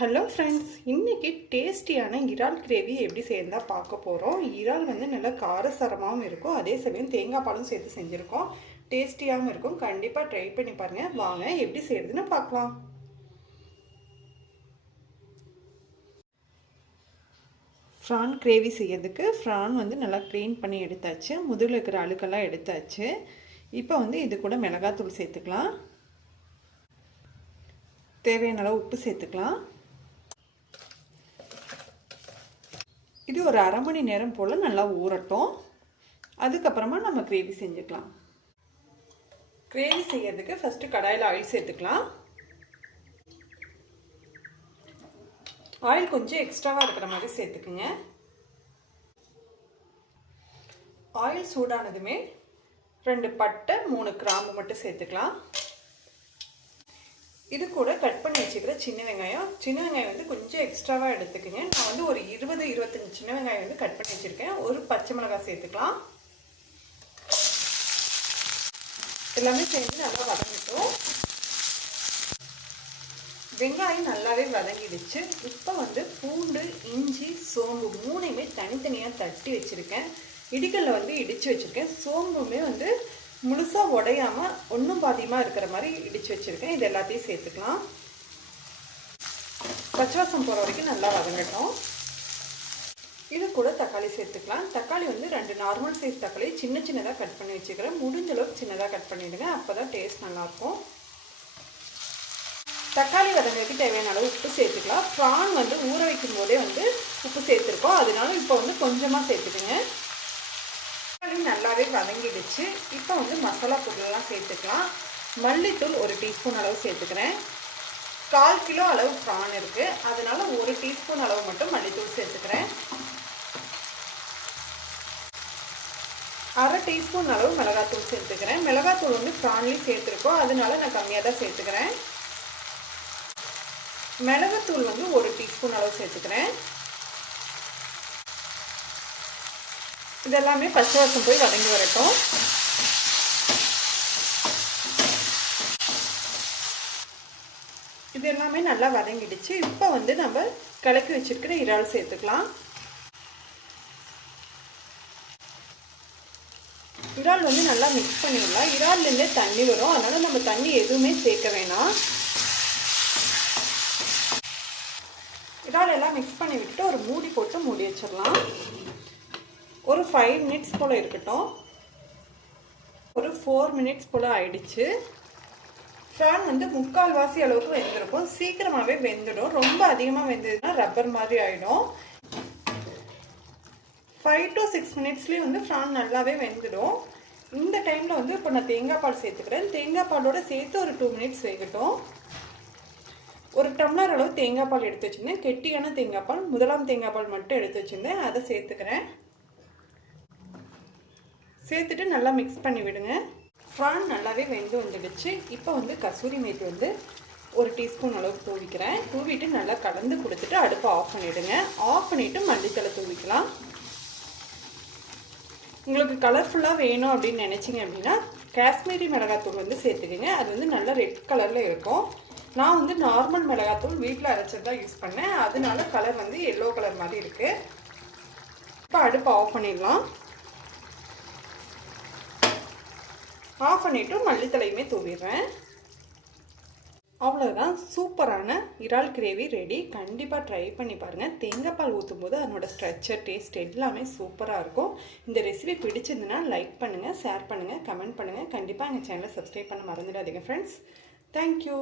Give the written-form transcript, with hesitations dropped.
Hello friends, இன்றைக்கி டேஸ்டியான இறால் கிரேவி எப்படி செய்யறதா பார்க்க போகிறோம். இறால் வந்து நல்லா காரசாரமாகவும் இருக்கும், அதே சமயம் தேங்காய் பாலும் சேர்த்து செஞ்சுருக்கோம். டேஸ்டியாகவும் இருக்கும். கண்டிப்பாக ட்ரை பண்ணி பாருங்கள். வாங்க எப்படி செய்கிறதுன்னு பார்க்கலாம். ஃப்ரான் கிரேவி செய்யறதுக்கு ஃப்ரான் வந்து நல்லா க்ளீன் பண்ணி எடுத்தாச்சு. முதுகில் இருக்கிற அழுக்கெல்லாம் எடுத்தாச்சு. இப்போ வந்து இது கூட மிளகாத்தூள் சேர்த்துக்கலாம். தேவையான அளவு உப்பு சேர்த்துக்கலாம். இது ஒரு அரை மணி நேரம் போல் நல்லா ஊறட்டும். அதுக்கப்புறமா நம்ம கிரேவி செஞ்சுக்கலாம். கிரேவி செய்யறதுக்கு ஃபஸ்ட்டு கடாயில் ஆயில் சேர்த்துக்கலாம். ஆயில் கொஞ்சம் எக்ஸ்ட்ராவாக இருக்கிற மாதிரி சேர்த்துக்குங்க. ஆயில் சூடானதுமே 2 பட்டை 3 கிராம்பு மட்டும் சேர்த்துக்கலாம். இது கூட கட் பண்ணி வச்சுக்கிற சின்ன வெங்காயம் வந்து கொஞ்சம் எக்ஸ்ட்ராவாக எடுத்துக்கங்க. நான் வந்து ஒரு 20-25 சின்ன வெங்காயம் வந்து கட் பண்ணி வச்சுருக்கேன். ஒரு பச்சை மிளகாய் சேர்த்துக்கலாம். எல்லாமே சேர்ந்து நல்லா வதங்கிட்டோம். வெங்காயம் நல்லாவே வதங்கிடுச்சு. இப்போ வந்து பூண்டு, இஞ்சி, சோம்பு 3யுமே தனித்தனியாக தட்டி வச்சுருக்கேன். இடிக்கல்ல வந்து இடித்து வச்சுருக்கேன். சோம்புமே வந்து முழுசாக உடையாமல் ஒன்றும் பாதியமாக இருக்கிற மாதிரி இடித்து வச்சுருக்கேன். இது எல்லாத்தையும் சேர்த்துக்கலாம். பச்சை வாசம் போகிற வரைக்கும் நல்லா வதங்கட்டும். இது கூட தக்காளி சேர்த்துக்கலாம். தக்காளி வந்து 2 நார்மல் சைஸ் தக்காளி சின்னதாக கட் பண்ணி வச்சுக்கிறேன். முடிஞ்ச அளவுக்கு சின்னதாக கட் பண்ணிவிடுங்க, அப்போ தான் டேஸ்ட் நல்லாயிருக்கும். தக்காளி வதங்கிறதுக்கு தேவையான அளவு உப்பு சேர்த்துக்கலாம். ப்ரான் வந்து ஊற வைக்கும் போதே வந்து உப்பு சேர்த்துருக்கோம், அதனால இப்போ வந்து கொஞ்சமாக சேர்த்துக்குங்க. நல்லாவே வதங்கிடுச்சு. இப்போ வந்து மசாலா பொருளெல்லாம் சேர்த்துக்கலாம். மல்லித்தூள் 1 டீஸ்பூன் அளவு சேர்த்துக்கிறேன். 1/4 கிலோ அளவு ப்ரான் இருக்குது, அதனால 1 டீஸ்பூன் அளவு மட்டும் மல்லித்தூள் சேர்த்துக்கிறேன். 1/2 டீஸ்பூன் அளவு மிளகாத்தூள் சேர்த்துக்கிறேன். மிளகாத்தூள் வந்து ப்ரான்லேயும் சேர்த்துருக்கோம், அதனால நான் கம்மியாக தான் சேர்த்துக்கிறேன். மிளகாத்தூள் வந்து 1 டீஸ்பூன் அளவு சேர்த்துக்கிறேன். இதெல்லாமே பச்சை வாசம் போய் வதங்கி வரட்டும். இது எல்லாமே நல்லா வதங்கிடுச்சு. இப்போ வந்து நம்ம கலக்கி வச்சிருக்கிற இறால் சேர்த்துக்கலாம். இறால் வந்து நல்லா மிக்ஸ் பண்ணிடலாம். இறால்லேருந்தே தண்ணி வரும், அதனால நம்ம தண்ணி எதுவுமே சேர்க்க வேணாம். இறால் எல்லாம் மிக்ஸ் பண்ணி விட்டு ஒரு மூடி போட்டு மூடி வச்சிடலாம். ஒரு 5 மினிட்ஸ் போல் இருக்கட்டும். ஒரு 4 மினிட்ஸ் போல் ஆயிடுச்சு. ஃப்ரான் வந்து 3/4 வாசி அளவுக்கு வெந்திருக்கும். சீக்கிரமாகவே வெந்துடும். ரொம்ப அதிகமாக வெந்ததுன்னா ரப்பர் மாதிரி ஆகிடும். 5 to 6 மினிட்ஸ்லேயே வந்து ஃப்ரான் நல்லாவே வெந்துடும். இந்த டைமில் வந்து இப்போ நான் தேங்காய் பால் சேர்த்துக்கிறேன். தேங்காய் பாலோடு சேர்த்து ஒரு 2 மினிட்ஸ் வேகட்டும். 1 டம்ளர் அளவு தேங்காய் பால் எடுத்து வச்சுருந்தேன். கெட்டியான தேங்காய் பால், முதலாம் தேங்காய் பால் மட்டும் எடுத்து வச்சுருந்தேன், அதை சேர்த்துக்கிறேன். சேர்த்துட்டு நல்லா மிக்ஸ் பண்ணி விடுங்க. ஃப்ரான் நல்லாவே வெந்து வந்துடுச்சு. இப்போ வந்து கசூரி மேத்தி வந்து 1 டீஸ்பூன் அளவுக்கு தூவிக்கிறேன். தூவிட்டு நல்லா கலந்து கொடுத்துட்டு அடுப்பை ஆஃப் பண்ணிவிடுங்க. ஆஃப் பண்ணிவிட்டு மல்லித்தலை தூவிக்கலாம். உங்களுக்கு கலர்ஃபுல்லாக வேணும் அப்படின்னு நினச்சிங்க அப்படின்னா காஷ்மீரி மிளகாத்தூள் வந்து சேர்த்துக்குங்க. அது வந்து நல்லா ரெட் கலரில் இருக்கும். நான் வந்து நார்மல் மிளகாத்தூள் வீட்டில் அரைச்சது தான் யூஸ் பண்ணேன், அதனால கலர் வந்து எல்லோ கலர் மாதிரி இருக்குது. இப்போ அடுப்பை ஆஃப் பண்ணிடலாம். ஆஃப் பண்ணிவிட்டு மல்லித்தலையுமே தூவிடுறேன். அவ்வளோதான், சூப்பரான இறால் கிரேவி ரெடி. கண்டிப்பாக ட்ரை பண்ணி பாருங்கள். தேங்காய் பால் ஊற்றும் போது அதனோட ஸ்ட்ரக்சர், டேஸ்ட் எல்லாமே சூப்பராக இருக்கும். இந்த ரெசிபி பிடிச்சிருந்துன்னா லைக் பண்ணுங்கள், ஷேர் பண்ணுங்கள், கமெண்ட் பண்ணுங்கள். கண்டிப்பாக எங்கள் சேனலை சப்ஸ்கிரைப் பண்ண மறந்துடாதீங்க ஃப்ரெண்ட்ஸ். தேங்க்யூ.